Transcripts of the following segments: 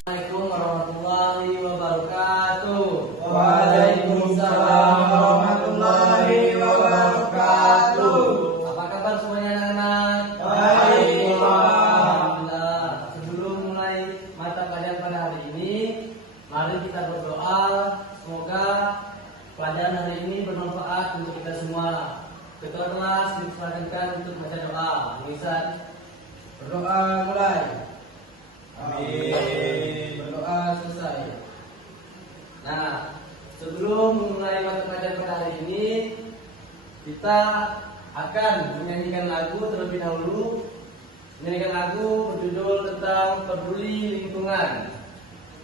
Assalamualaikum warahmatullahi wabarakatuh. Waalaikumsalam warahmatullahi wabarakatuh. Apa kabar semuanya anak-anak? Baik, Pak. Alhamdulillah. Sebelum mulai mata pelajaran pada hari ini, mari kita berdoa. Semoga pelajaran hari ini bermanfaat untuk kita semua. Ketua kelas dipersilakan untuk baca doa. Bisa Berdoa mulai. Amin. Berdoa selesai. Nah, sebelum mulai mata pelajaran pada hari ini, kita akan menyanyikan lagu terlebih dahulu. Menyanyikan lagu berjudul tentang peduli lingkungan.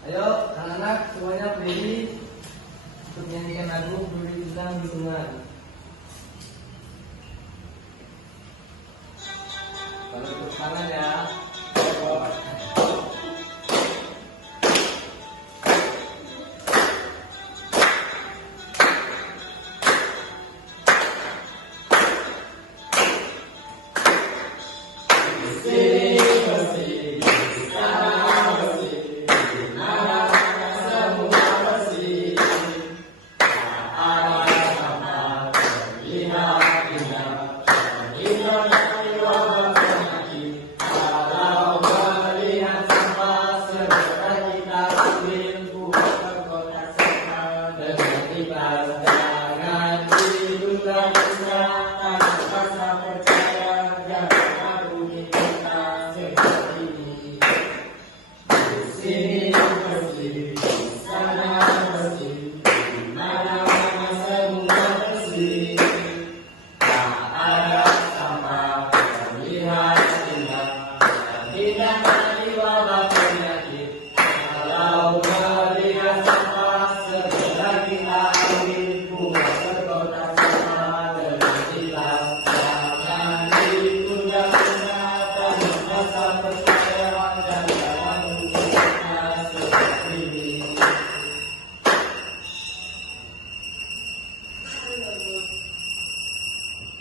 Ayo, anak-anak semuanya berdiri untuk menyanyikan lagu peduli tentang lingkungan. Kalau tepuk tangan ya.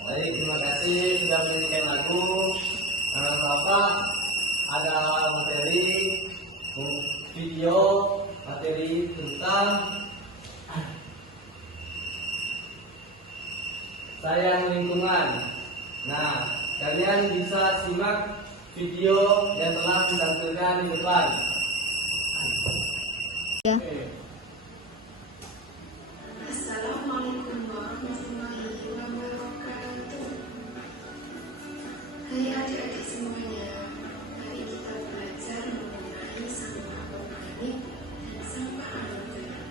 Baik, terima kasih sudah menyanyikan lagu. Bapak ada materi video, materi tentang sayang lingkungan. Nah, kalian bisa simak video yang telah ditampilkan di depan. Ya. Assalamualaikum warahmatullahi wabarakatuh. Hai adik-adik semuanya, mari kita belajar mengenai sampah organik dan sampah anorganik.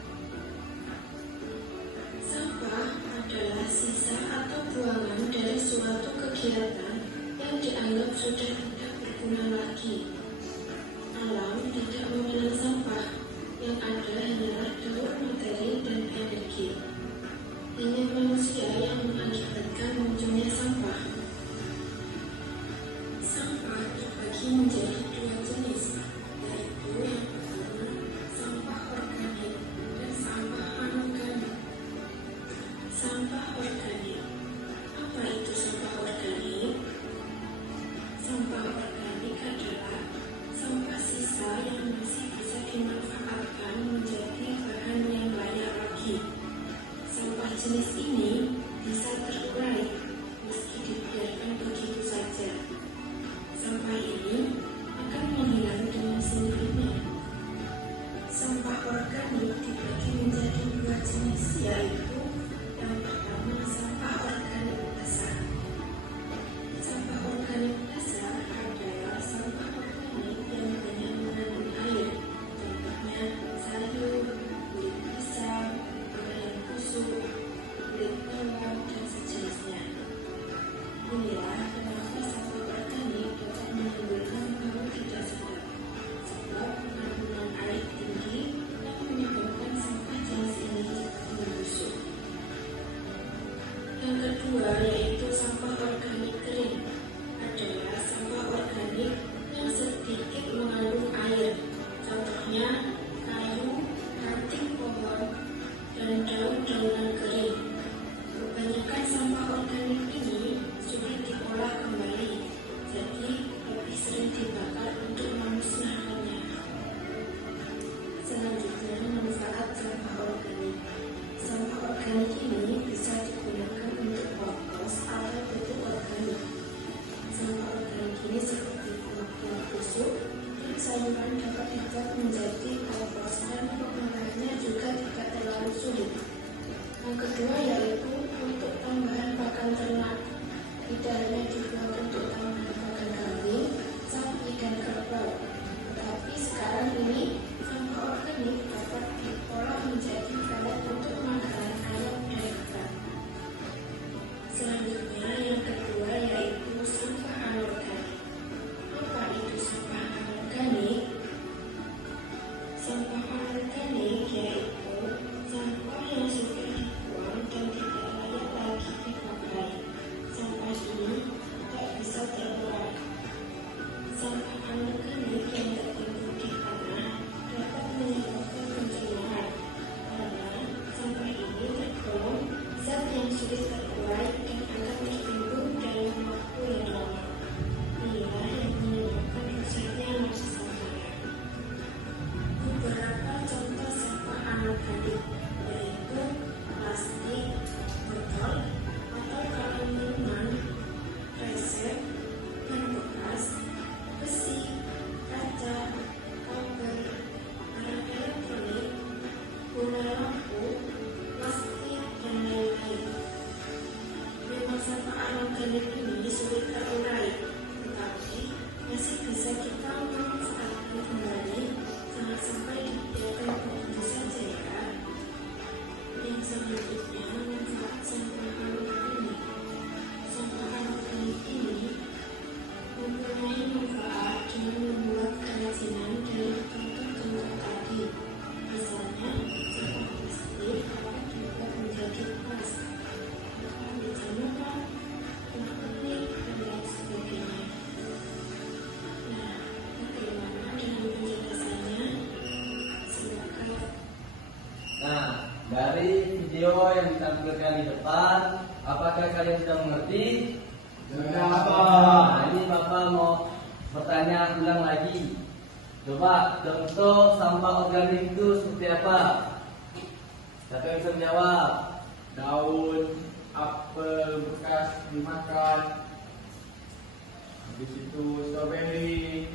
Sampah adalah sisa atau buangan dari suatu kegiatan yang dianggap sudah tidak berguna lagi. Alam tidak mengenal sampah, yang ada hanyalah daur materi dan energi. Hanya manusia yang mengakibatkan munculnya sampah. Sampah terbagi menjadi dua jenis, yaitu yang pertama sampah organik dan sampah anorganik. Sampah organik. Apa itu sampah organik? Sampah organik adalah sampah sisa yang masih bisa dimanfaatkan menjadi bahan yang layak lagi. Sampah jenis ini bisa terurai meski dibiarkan begitu saja. Sampah ini akan menghilang dengan sendirinya. Sampah organik dibagi menjadi dua jenis, yaitu yang pertama sampah organik dasar. Sampah organik dasar adalah sampah organik yang banyak mengandung air, contohnya sayur, kulit pisang, makanan busuk, kulit bawang, dan sejenisnya. Inilah kenapa sampah organik dapat menimbulkan bau tidak sedap, sebab kandungan air tinggi yang menyebabkan sampah jenis ini membusuk. Yang kedua yaitu sampah organik kering, adalah sampah organik yang sedikit mengandung air, contohnya kayu, ranting pohon, dan daun-daunan kering. Kebanyakan sampah organik ini sulit darahnya dibuang untuk tambahkan kambing, sapi, dan kerbau. Tetapi sekarang ini sampah organik dapat diolah menjadi pelet untuk makanan ayam dan ikan. Selanjutnya yang kedua yaitu sampah anorganik. Apa itu sampah anorganik? Sampah anorganik yaitu sampah yang sudah dibuang dan tidak layak lagi dipakai. Sampah ini tak bisa terurai. Sampah anorganik yang tertimbun di tanah dapat menyebabkan pencemaran karena sampah ini tergolong zat yang sulit terurai dan akan tertimbun dalam waktu yang lama. Inilah yang menyebabkan rusaknya masalah. Beberapa contoh sampah anorganik yaitu plastik, botol atau kaleng minuman, resep, ban bekas, besi, kaca, koper, barang elektronik, bola lampu, plastik, dan lain-lain. Memang sampah anorganik ini sulit terurai, tetapi masih bisa kita manfaatkan kembali. Jangan sampai dibiarkan begitu saja ya. Yang selanjutnya manfaat sampah anorganik. Sampah anorganik ini mempunyai manfaat dengan membuat kerajinan dari contoh-contoh tadi. Misalnya sampah plastik dapat dibuat menjadi emas, bahan murah, plastik, dan lain sebagainya. Nah, bagaimana dengan penjelasannya? Silakan. Nah, dari video yang ditampilkan di depan, apakah kalian sudah mengerti? Sudah, Pak. Nah, ini Bapak mau bertanya ulang lagi. Coba contoh sampah organik itu seperti apa? Siapa yang bisa menjawab? Daun apel bekas dimakan, habis itu strawberry,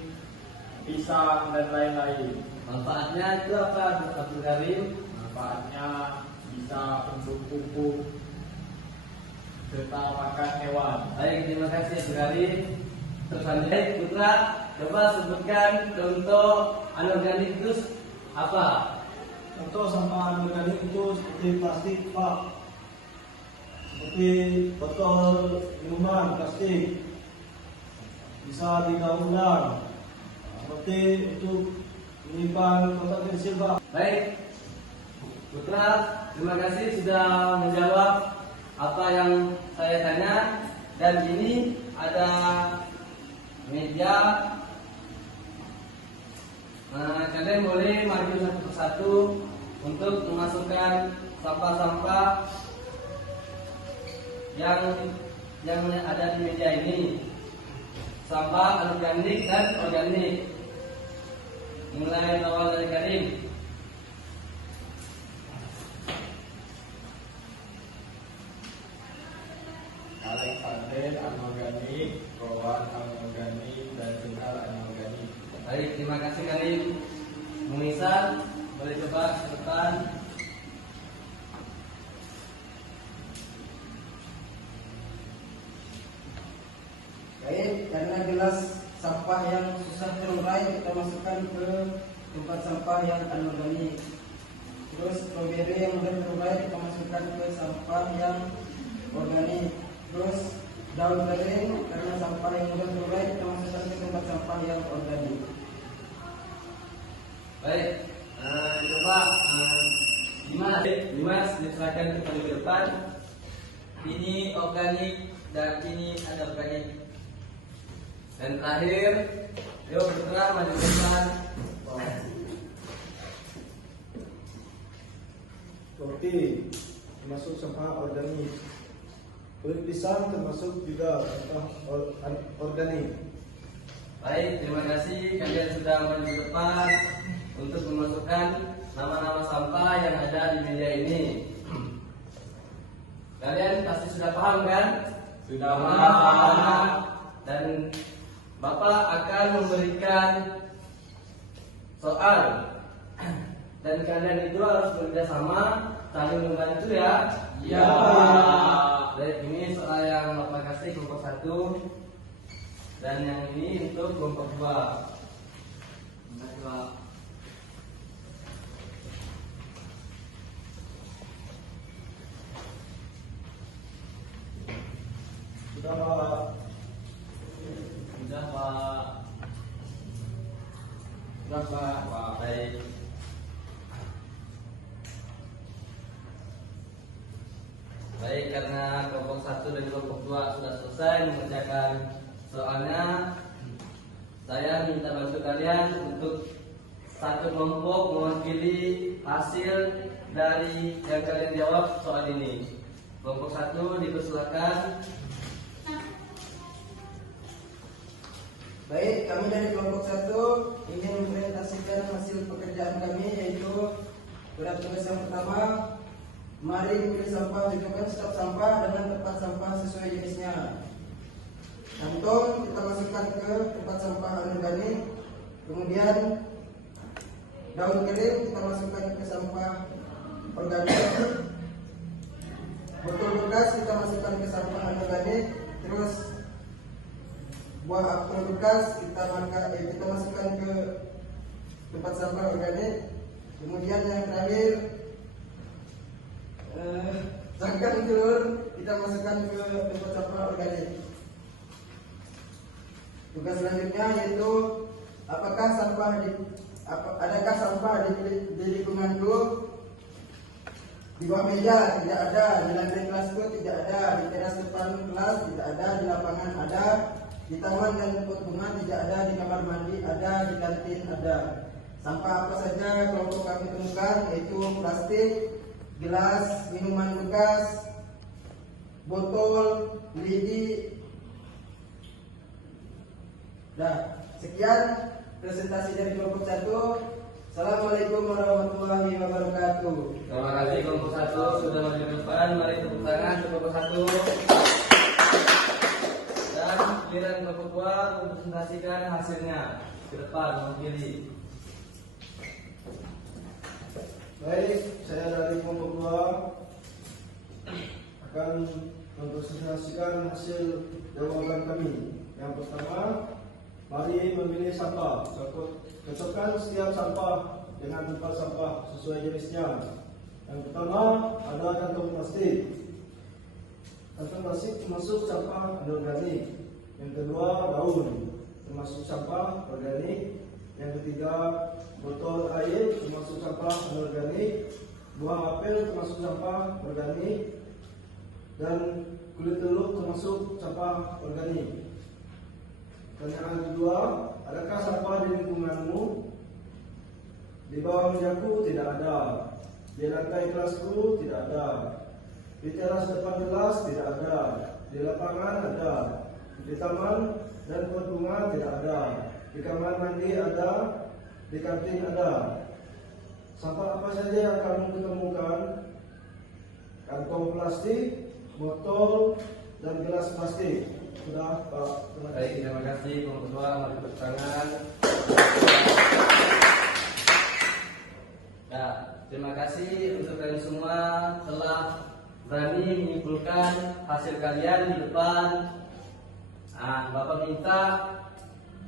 pisang, dan lain-lain. Manfaatnya itu apa, Abdul Karim? Manfaatnya bisa untuk pupuk serta makan hewan. Baik, terima kasih Abdul Karim. Terus lanjut, Putra, coba sebutkan contoh anorganik itu apa? Contoh sampah anorganik itu seperti plastik, Pak. Seperti botol minuman plastik. Bisa didaur ulang. Seperti untuk menyimpan kotak pensil, Pak. Baik, Putra, terima kasih sudah menjawab apa yang saya tanya. Dan ini ada meja. Kalian boleh maju satu persatu untuk memasukkan sampah-sampah yang ada di meja ini. Sampah anorganik dan organik. Mulai awal dari Karim. Kaleng sarden anorganik, rowan anorganik, dan jengkal anorganik. Baik, terima kasih Karim. Munisal, boleh coba ke depan. Baik, karena gelas sampah yang susah terurai kita masukkan ke tempat sampah yang anorganik. Terus strawberry yang mudah terurai kita masukkan ke sampah yang organik. Terus daun kering karena sampah yang mudah terurai kita masukkan ke tempat sampah yang organik. Baik, coba Dimas diserahkan kembali ke depan. Ini organik dan ini anorganik. Dan terakhir, yuk Putra maju ke depan. Roti termasuk sampah organik. Kulit pisang termasuk juga sampah organik. Baik, terima kasih kalian sudah maju ke depan untuk memasukkan nama-nama sampah yang ada di meja ini. Kalian pasti sudah paham kan? Sudah paham. Dan Bapak akan memberikan soal. Dan kalian itu harus bekerja sama, saling membantu ya. Ya. Baik, ini soal yang Bapak kasih kelompok 1 dan yang ini untuk kelompok 2. Sudah Pak. Sudah Pak. Sudah Pak. Baik. Baik, karena kelompok 1 dan kelompok 2 sudah selesai mengerjakan soalnya, saya minta bantu kalian untuk satu kelompok mewakili hasil dari yang kalian jawab soal ini. Kelompok 1 dipersilakan. Baik, kami dari kelompok 1 ingin mempresentasikan hasil pekerjaan kami, yaitu berat tugas yang pertama, mari memilih sampah, tentukan stok sampah dengan tempat sampah sesuai jenisnya. Kantong kita masukkan ke tempat sampah anorganik. Kemudian daun kering kita masukkan ke sampah organik. Botol bekas kita masukkan ke sampah anorganik. Terus buah apel bekas kita masukkan ke tempat sampah organik. Kemudian yang terakhir, cangkang telur kita masukkan ke tempat sampah organik. Tugas selanjutnya yaitu adakah sampah di lingkunganku? Di bawah meja tidak ada, di lantai kelasku tidak ada, di teras depan kelas tidak ada, di lapangan ada, di taman dan pot bunga tidak ada, di kamar mandi ada, di kantin ada. Sampah apa saja kelompok kami temukan, yaitu plastik, gelas, minuman bekas, botol, lidi. Nah, sekian presentasi dari kelompok 1. Assalamualaikum warahmatullahi wabarakatuh. Terima kasih kelompok 1 sudah maju ke depan. Mari tepuk tangan untuk kelompok 1. Dan giliran kelompok 2 mempresentasikan hasilnya ke depan mewakili. Baik, saya dari kelompok 2 akan mempresentasikan hasil jawaban kami. Yang pertama, mari memilih sampah. Cocokkan setiap sampah dengan tempat sampah sesuai jenisnya. Yang pertama, ada kantong plastik. Kantong plastik termasuk sampah anorganik. Yang kedua, daun termasuk sampah organik. Yang ketiga, botol air termasuk sampah anorganik. Buah apel termasuk sampah organik. Dan kulit telur termasuk sampah organik. Pertanyaan kedua, adakah sampah di lingkunganmu? Di bawah mejaku tidak ada. Di lantai kelasku tidak ada. Di teras depan kelas tidak ada. Di lapangan ada. Di taman dan pot bunga tidak ada. Di kamar mandi ada. Di kantin ada. Sampah apa saja yang kamu ketemukan? Kantong plastik, botol, dan gelas plastik. Sudah Pak. Baik, terima kasih kelompok 2. Mari tepuk tangan. Ya, terima kasih untuk kalian semua telah berani menyimpulkan hasil kalian di depan. Bapak minta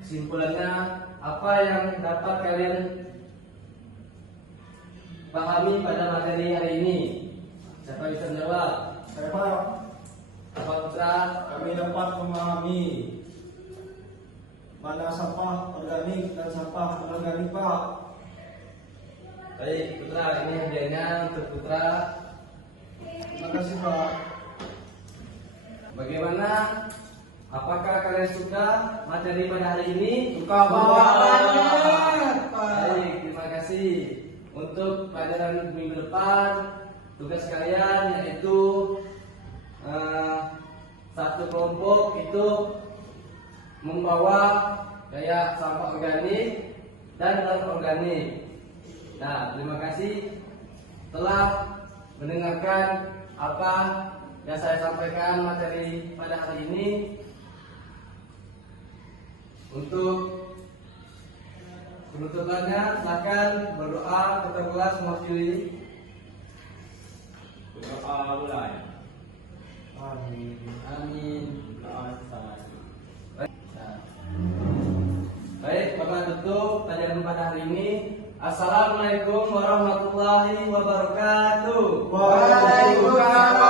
kesimpulannya apa yang dapat kalian pahami pada materi hari ini. Siapa bisa menjawab? Saya Pak. Bapak Putra. Kami dapat memahami mana sampah organik dan sampah anorganik Pak. Baik, Putra, ini hadiahnya untuk Putra. Terima kasih Pak. Bagaimana? Apakah kalian suka materi pada hari ini? Suka banget, Pak. Baik, terima kasih. Untuk pelajaran minggu depan, tugas kalian yaitu satu kelompok itu membawa kayak sampah organik dan non organik. Nah, terima kasih telah mendengarkan apa yang saya sampaikan materi pada hari ini. Untuk penutupannya, silakan berdoa kepada kelas mewakili. Berdoa mulai. Amin. ini. Assalamualaikum warahmatullahi wabarakatuh. Waalaikumsalam